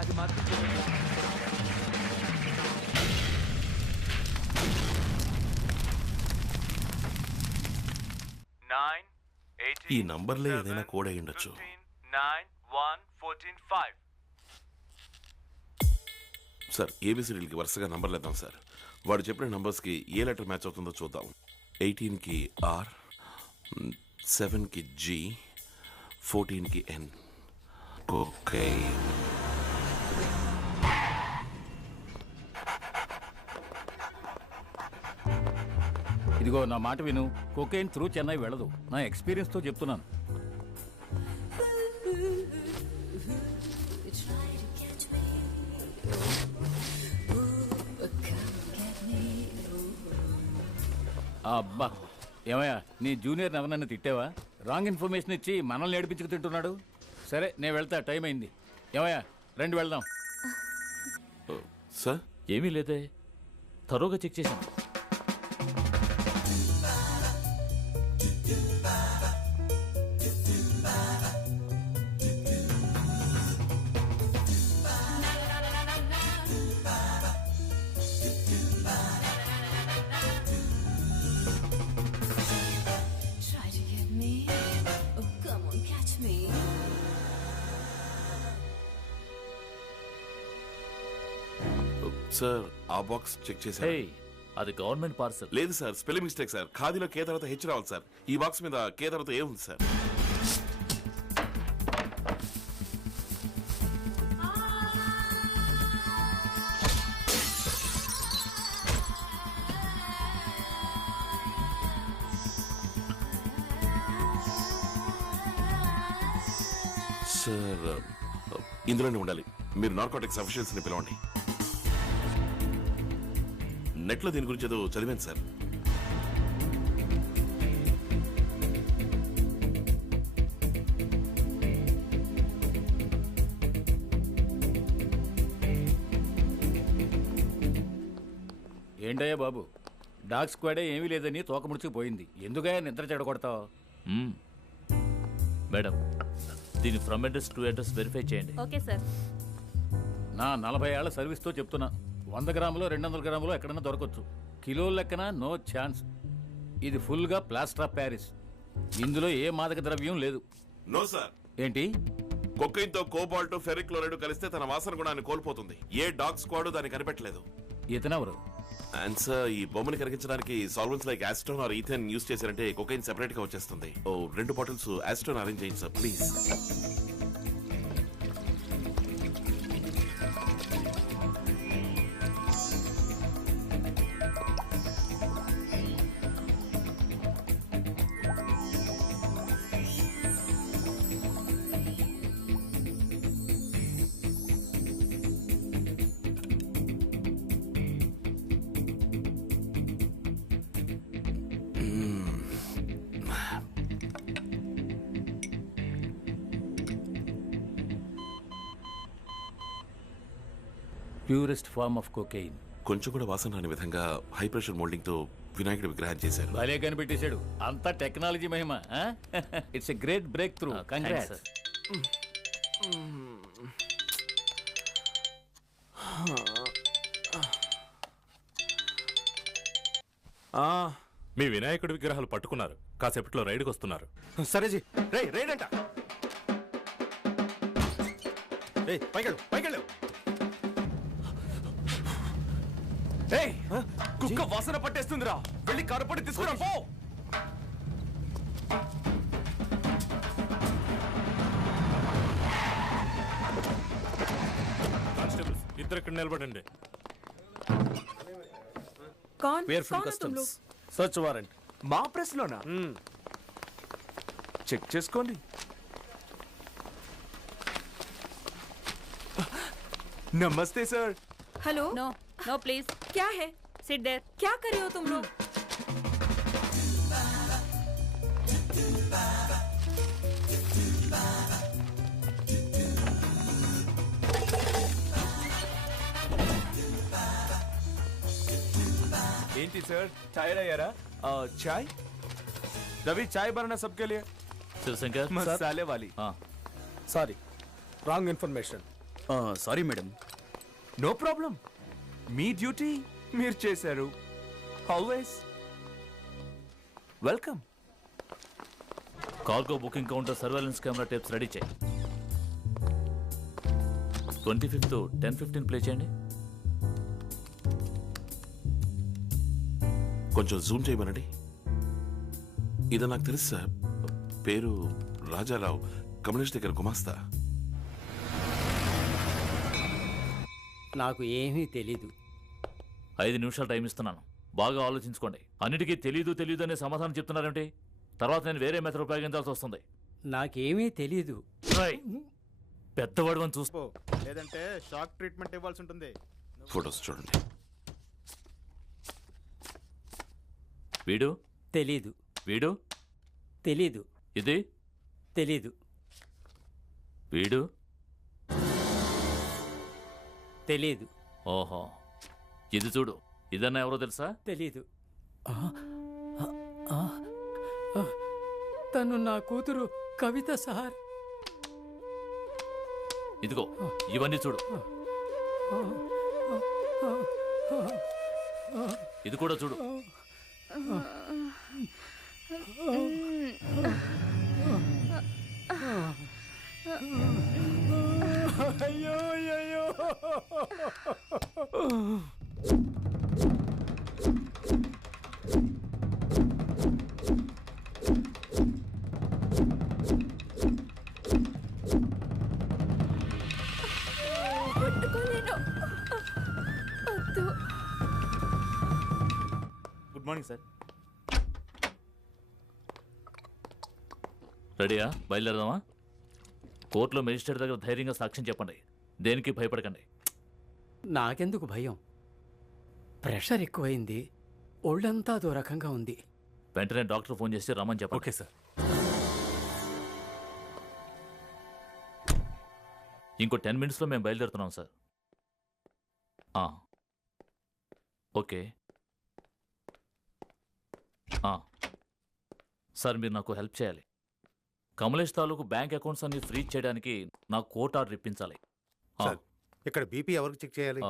అది మాత్రం చెప్పండి. ఈ నంబర్లే ఏదైనా కోడ్ అయి ఉండొచ్చు. సార్ ఏబిసిడీలకి వరుసగా నంబర్లు ఇద్దాం సార్. వాడు చెప్పిన నంబర్స్కి ఏ లెటర్ మ్యాచ్ అవుతుందో చూద్దాం. 18కి R, 7కి G, 14కి N. ఓకే, ఇదిగో నా మాట విను. కొకైన్ త్రూ చెన్నై వెళ్ళదు. నా ఎక్స్పీరియన్స్ తో చెప్తున్నాను. అబ్బా, ఏమయ్యా నీ జూనియర్ ఎవరన్నా తిట్టావా? రాంగ్ ఇన్ఫర్మేషన్ ఇచ్చి మనల్ని ఏడిపించుకు తింటున్నాడు. సరే నేను వెళ్తా, టైం అయింది. ఏమయ్యా రండి వెళ్దాం. సార్ ఏమీ లేదే, తరోగా చెక్ చేశాను. సార్ ఆ బాక్స్ చెక్ చేశారు. అది గవర్నమెంట్ పార్సల్. లేదు సార్, స్పెల్లింగ్ మిస్టేక్ సార్. ఖాదీలో కే తర్వాత హెచ్ రావాలి సార్. ఈ బాక్స్ మీద కే తర్వాత ఏ ఉంది సార్. సార్ ఇందులోనే ఉండాలి. మీరు నార్కోటిక్స్ అఫీషియల్స్ ని పిలవండి. నెట్లో దీని గురించి ఏదో చదివాను సార్. ఏంటయ్యా బాబు, డాగ్ స్క్వాడే ఏమీ లేదని తోక ముడుచుకుపోయింది. ఎందుకయ్యా నిద్ర చెడగొడతావు? మేడం, దీని from address to address verify చేయండి. Okay sir. నా 40 ఏళ్ల సర్వీస్తో చెప్తున్నా, 100 గ్రాములు 200 గ్రాములు ఎక్కడన్నా దొరకచ్చు. కిలోల లెక్కన నో ఛాన్స్. ఇది ఫుల్గా ప్లాస్టర్ ఆఫ్ ప్యారిస్. ఇందులో ఏ మాదక ద్రవ్యం లేదు. No sir. ఏంటి? కొకైన్ తో కోబాల్ట్, ఫెరిక్ క్లోరైడ్ కలిస్తే తన వాసన గుణాన్ని కోల్పోతుంది. ఏ డాగ్ స్క్వాడ్ దాన్ని కనిపెట్టలేదు. ఇతనెవరు? అండ్ సార్, ఈ బొమ్మని కరిగించడానికి solvents like acetone or ethane use చేశారంటే కొకైన్ సెపరేట్ గా వచ్చేస్తుంది. 2 బాటిల్స్ యాసిటోన్ అరేంజ్ చేయండి sir please. Purest form of cocaine. కొంచెం కూడా వాసన రాని విధంగా హై ప్రెషర్ మోల్డింగ్ తో వినాయకుడి విగ్రహం చేశారు. భలే కనిపెట్టేశాడు. అంతా టెక్నాలజీ మహిమ. It's a great breakthrough. Congrats. మీ వినాయకుడి విగ్రహాలు పట్టుకున్నారు. కాసేపట్లో రైడ్కి వస్తున్నారు. సరే జీ. రైడ్ అంట. పైకెళ్ళు. కుక్క వాసన పట్టేస్తుందిరా. వెళ్ళి కారుపడి తీసుకురా పో. కానిస్టేబుల్స్, ఇద్దరు ఇక్కడ నిలబడండి. సర్చ్ వారెంట్ మా ప్రెస్ లోనా? చెక్ చేసుకోండి. नमस्ते sir. Hello. No no please. क्या है? Sit there. क्या कर रहे हो तुम लोग? ఏంటి సార్, టైర్డ్ అయ్యారా? చాయ్ రవి, చాయ్ బనానా सबके लिए. శివశంకర్ మసాలే వాली. Sorry, wrong information. Sorry madam. No problem. మీ డ్యూటీ మీరు చేశారు. Always welcome. Cargo booking counter surveillance camera tapes ready చేయి. 25th 10:15 ప్లే చేయండి. కొంచెం జూమ్ చేయమనండి. ఇది నాకు తెలుసు సార్. పేరు రాజారావు, కమలేష్ దగ్గర గుమాస్తా. నాకు ఏమీ తెలీదు. 5 నిమిషాలు టైం ఇస్తున్నాను, బాగా ఆలోచించుకోండి. అన్నిటికీ తెలీదు అనే సమాధానం చెప్తున్నారంటే తర్వాత నేను వేరే మెథడ్ ఉపయోగించాల్సి వస్తుంది. నాకేమీ తెలీదు. పెద్దవాడు అని చూసుకో, లేదంటే షాక్ ట్రీట్మెంట్ ఇవ్వాల్సి ఉంటుంది. ఫొటోస్ చూడండి. వీడు తెలీదు. వీడు తెలీదు. ఇది తెలీదు. వీడు తెలీదు. ఓహో, ఇది చూడు. ఇదన్నా ఎవరో తెలుసా? తెలీదు. తను నా కూతురు కవిత సార్. ఇదిగో ఇవన్నీ చూడు. ఇది కూడా చూడు. అయ్యో అయ్యో. Good morning sir. రెడీయా? బయలుదేరదామా? కోర్టులో మెజిస్ట్రేట్ దగ్గర ధైర్యంగా సాక్ష్యం చెప్పండి. దేనికి భయపడకండి. నాకెందుకు భయం? ప్రెషర్ ఎక్కువైంది. ఒళ్ళంతా అదో రకంగా ఉంది. వెంటనే డాక్టర్ ఫోన్ చేసి రమ్మని చెప్పండి. Okay sir. ఇంకో 10 minutesలో మేము బయలుదేరుతున్నాం సార్. ఓకే సార్, మీరు నాకు హెల్ప్ చేయాలి. కమలేష్ తాలూకు బ్యాంక్ అకౌంట్స్ అన్ని ఫ్రీజ్ చేయడానికి నాకు కోర్ట్ ఆర్డర్ ఇప్పించాలి. ఇక్కడ బీపీ ఎవరికి చెక్ చేయాలి?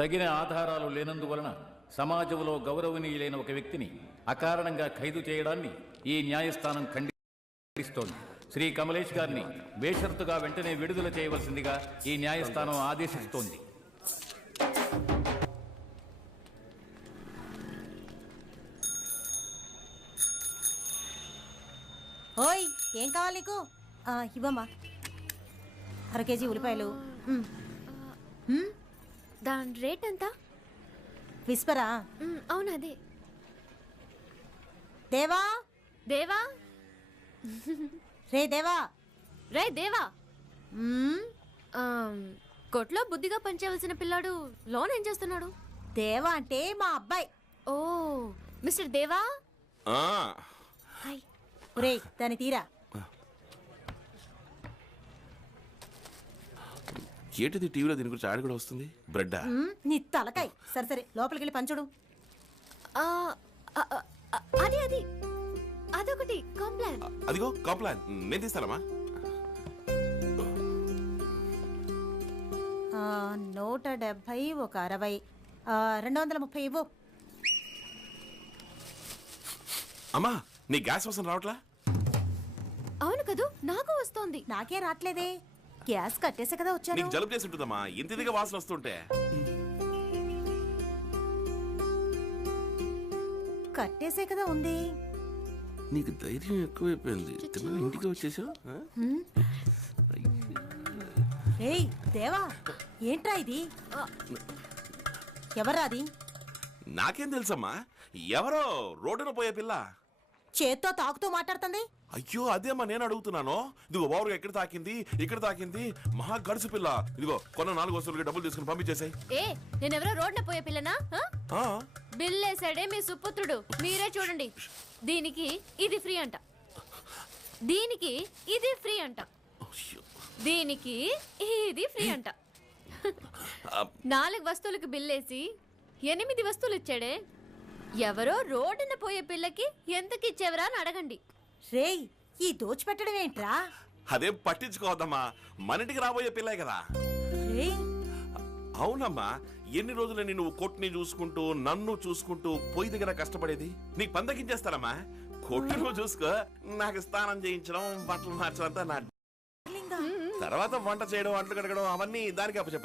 తగిన ఆధారాలు లేనందువలన సమాజంలో గౌరవనీయులైన ఒక వ్యక్తిని అకారణంగా ఖైదు చేయడాన్ని ఈ న్యాయస్థానం ఖండిస్తోంది. శ్రీ కమలేష్ గారిని బేషరతుగా వెంటనే విడుదల చేయవలసిందిగా ఈ న్యాయస్థానం ఆదేశిస్తోంది. ఓయ్, ఏం కావాలి నీకు? ఇవ్వమ్మా. 1/2 kg ఉల్లిపాయలు. దాని రేట్ ఎంత? విస్పరా? అవును, అదే. దేవా దేవా రే దేవా రే దేవా. కొట్లో బుద్ధిగా పనిచేయవలసిన పిల్లాడు లోన్ ఏం చేస్తున్నాడు? దేవా అంటే మా అబ్బాయి. ఓ, మిస్టర్ దేవా. హాయ్. ఒరే, దాన్ని తీరా. ఏంటిది టీవీలో దీని గురించి యాడ్ కూడా వస్తుంది? బ్రెడ్డా? నీ తలకాయ్. సరే సరే, లోపలికి వెళ్ళి పంచుడు. అది అది అదొకటి కాంప్లాన్. అదిగో కాంప్లాన్. నేను తీస్తానమ్మా. 170, ఒక 60, 230 ఇవ్వు. అమ్మా, నీ గ్యాస్ వాసన రావట్లా? అవును కదూ, నాకు వస్తోంది. నాకే రావట్లేదే. గ్యాస్ కట్టేసే కదా వచ్చాను. నీకు జలుబు చేసి ఉంటుందమ్మా, ఇంత ఇదిగా వాసన వస్తుంటే. కట్టేసే కదా ఉంది. నీకు ధైర్యం ఎక్కువైపోయింది. ఇంటికి వచ్చేసావు. ఏయ్ దేవా, ఏంట్రా ఇది? ఎవరా అది? నాకేం తెలుసమ్మా, ఎవరో రోడ్డున పోయే పిల్ల చేత్తో తాకుతూ మాట్లాడుతుంది. అయ్యో అదేమ్మా నేను అడుగుతున్నాను. ఇదిగో ఓవరుగా ఎక్కడ తాకింది, ఇక్కడ తాకింది. మహా గడుసు పిల్ల. ఇదిగో కొన్న 4 వస్తువులకి డబ్బులు తీసుకుని పంపించేసాయి. నేనెవరో రోడ్న పోయే పిల్లనా? బిల్ వేసాడే మీ సుపుత్రుడు. మీరే చూడండి. దీనికి ఇది ఫ్రీ అంట, దీనికి ఇది ఫ్రీ అంట. దీనికి ఇది ఫ్రీ అంట 4 వస్తువులకు బిల్లేసి 8 వస్తువులు ఇచ్చాడే. ఎవరో రోడ్డున పోయే పిల్లకి ఎంతకి ఇచ్చేవరా అని అడగండి. రేయ్, ఈ దోచిపెట్టడం ఏంట్రా? అదేం పట్టించుకోవద్దమ్మా, మనింటికి రాబోయే పిల్లే కదా. రేయ్, అవునమ్మా, ఎన్ని రోజులని నువ్వు కొట్టుని చూసుకుంటూ నన్ను చూసుకుంటూ పొయ్యి దగ్గర కష్టపడేది? నీకు పందకించేస్తానమ్మా. కొట్టు నువ్వు చూసుకో, నాకు స్నానం చేయించడం, బట్టలు మార్చడం అంతా నా. తర్వాత వంట చేయడం, అంట్లు కడగడం అవన్నీ దానికి అప్పచెప్పాను.